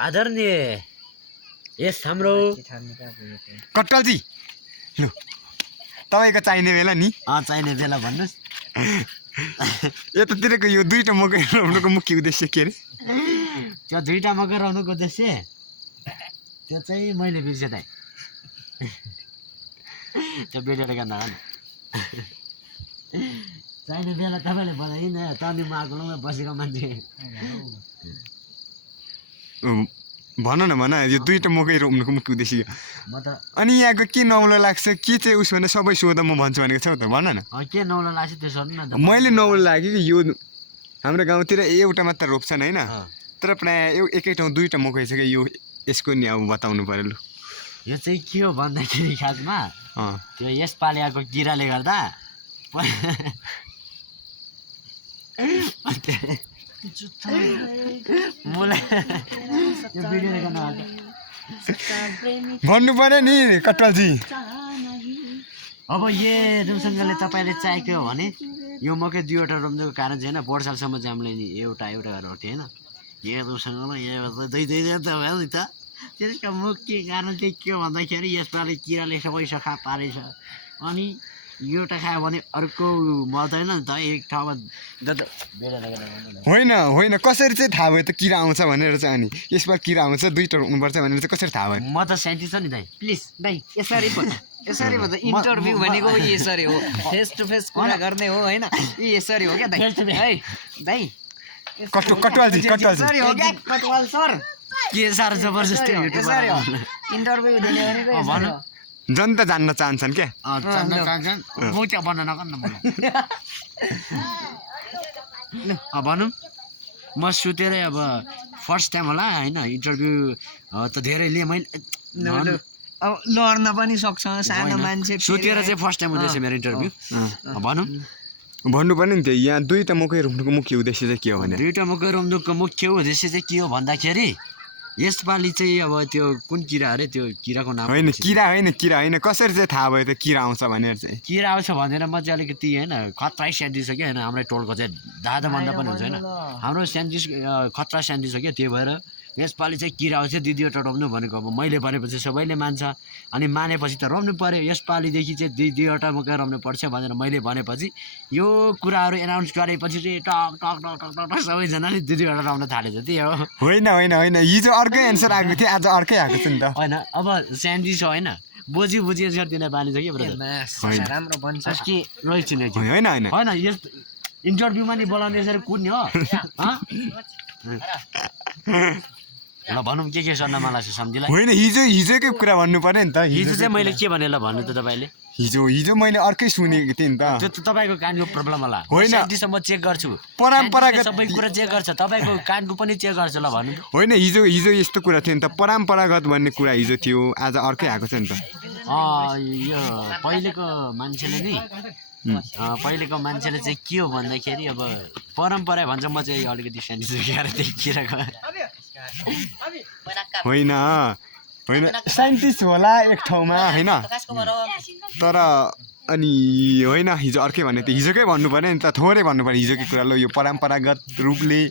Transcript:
आदरणीय यस हाम्रो कट्टलजी लु तपाईको चाहिने बेला नि चाहिने बेला भन्नुहोस् यतातिरको यो दुईटा मकै रोप्नुको मुख्य उद्देश्य के अरे त्यो दुईटा मकै रोप्नुको उद्देश्य त्यो चाहिँ मैले बिर्सेँ दाइ त्यो भिडियो गर्दा चाहिने बेला तपाईँले बताइदिनु तनी म आगोमा बसेको मान्छे भन न भन यो दुईटा मकै रोप्नुको मुख्य उद्देश्य म त अनि यहाँको के नौलो लाग्छ के चाहिँ उस भने सबै सोध म भन्छु भनेको छौ त भन न के नौलो लाग्छ त्यो सोध्नु न मैले नौलो लाग्यो कि यो हाम्रो गाउँतिर एउटा मात्र रोप्छन् होइन तर प्रायः एकै ठाउँ दुईटा मकै छ कि यो यसको नि अब बताउनु पर्यो लु यो चाहिँ के हो भन्दाखेरि खासमा त्यो यसपालि आएको किराले गर्दा भन्नु पर्यो नि कट्टलजी अब ये रुमसँगले तपाईँले चाहेको हो भने यो मकै दुईवटा रोप्नुको कारण चाहिँ होइन वर्षालसम्म चाहिँ हामीले नि एउटा गरेर रोप्थ्यो होइन यो रुमसँगमा दुई त भयो नि त त्यसको मुख्य कारण चाहिँ के हो भन्दाखेरि यसपालि किराले सबै सखा पारेछ अनि एउटा खायो भने अर्को मर्दैन नि त एक ठाउँमा होइन होइन कसरी चाहिँ थाहा भयो त किरा आउँछ भनेर चाहिँ अनि यसमा किरा आउँछ दुईटा रोप्नुपर्छ भनेर चाहिँ कसरी थाहा भयो म त साइन्टिस्ट हो नि दाइ प्लिज दाइ यसरी भन्दा इन्टरभ्यू भनेको यसरी हो फेस टु फेस कुरा गर्ने हो होइन यसरी हो क्या दाइ है दाइ कट्टलजी यसरी हो क्या कटवाल सर के साह्रो जबरजस्ती यसरी हो इन्टरभ्यू दिने भनेको यसरी हो जनता जान्न चाहन्छन् क्या चाहन्छन् म त्यहाँ भन्न नगर्न भनौँ म सुतेरै अब फर्स्ट टाइम होला होइन इन्टरभ्यू त धेरै लिएँ मैले अब लड्न पनि सक्छ सानो मान्छे सुतेर चाहिँ फर्स्ट टाइम हुँदैछ मेरो इन्टरभ्यू भनौँ भन्नु पर्ने नि त्यो यहाँ दुईटा मकै रोप्नुको मुख्य उद्देश्य चाहिँ के हो भने दुईटा मकै रोप्नुको मुख्य उद्देश्य चाहिँ के हो भन्दाखेरि यसपालि चाहिँ अब त्यो कुन किरा अरे त्यो किराको नाम होइन किरा होइन कसरी चाहिँ थाहा भयो त किरा आउँछ भनेर चाहिँ किरा आउँछ भनेर म चाहिँ अलिकति होइन खतरा स्यान्दिसक्यो होइन हाम्रो टोलको चाहिँ दादा भन्दा पनि हुन्छ होइन हाम्रो स्यान्दिस खतरा स्यान्दिसक्यो त्यही भएर यसपालि चाहिँ किरा आउँछ दुईवटा रोप्नु भनेको अब मैले भनेपछि सबैले मान्छ अनि मानेपछि त रोप्नु पऱ्यो यसपालिदेखि चाहिँ दुईवटा मकै रोप्नु पर्छ भनेर मैले भनेपछि यो कुराहरू एनाउन्स गरेपछि चाहिँ टक टक टक टक टक सबैजनाले दुईवटा रोप्न थालेछ त्यही हो होइन हिजो अर्कै एन्सर आएको थियो आज अर्कै आएको छ नि त होइन अब स्यान्डिस हो होइन बोजी एन्सर दिन बानी छ कि राम्रो बन्छ कि रहेछ नि होइन होइन यस इन्टरभ्यूमा नि बोलाउने यसरी कुद्ने हो ल भनौँ के सन्नामा लाग्छ सम्झिलाई होइन हिजोकै कुरा भन्नु पर्यो नि त हिजो चाहिँ मैले के भने ल भन्नु त तपाईँले हिजो मैले अर्कै सुनेको थिएँ नि त त्यो त तपाईँको कानको प्रब्लम होला होइन म चेक गर्छु परम्परागत सबै कुरा चेक गर्छ तपाईँको कानको पनि चेक गर्छ ल भन्नु होइन हिजो यस्तो कुरा थियो नि त परम्परागत भन्ने कुरा हिजो थियो आज अर्कै आएको छ नि त यो पहिलेको मान्छेले चाहिँ के हो भन्दाखेरि अब परम्परा भन्छ म चाहिँ अलिकति सानो सुकेर देखिरहेको होइन साइन्टिस्ट होला एक ठाउँमा होइन तर अनि होइन हिजो अर्कै भन्ने थियो हिजोकै भन्नु पऱ्यो नि त थोरै भन्नु पऱ्यो हिजोकै कुरा ल यो परम्परागत रूपले